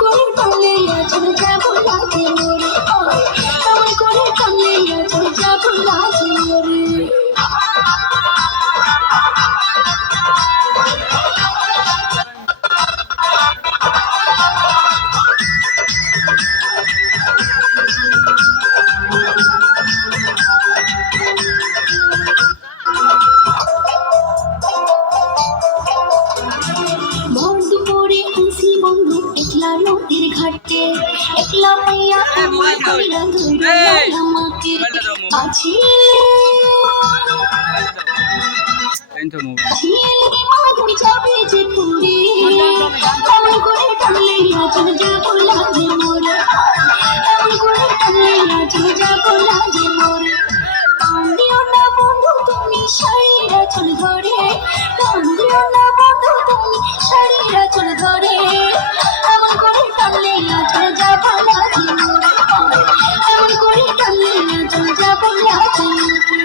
করে টানলে আঁচল যাবো লাগে মরে, এমন করে টানলে আঁচল যাবো লাগে মরে। ভোর দুপুরে খুশি বন্ধু একলা নদীর ঘাটে, একলা পাইয়া আমার কইরা ধইরা আমাকে আছি মাধুরী যাবে যে পুরে, এমন করে টানলে আঁচল যাবো লাগে মরে, এমন করে টানলে আঁচল যাবো লাগে মরে। টান দিও না বন্ধু তুমি শাড়ির আঁচল ধরে, টান দিও না বন্ধু তুমি শাড়ির আঁচল ধরে, এমন করে টানলে আঁচল যাবো লাগে মরে, এমন করে টানলে আঁচল যাবো লাগে মরে।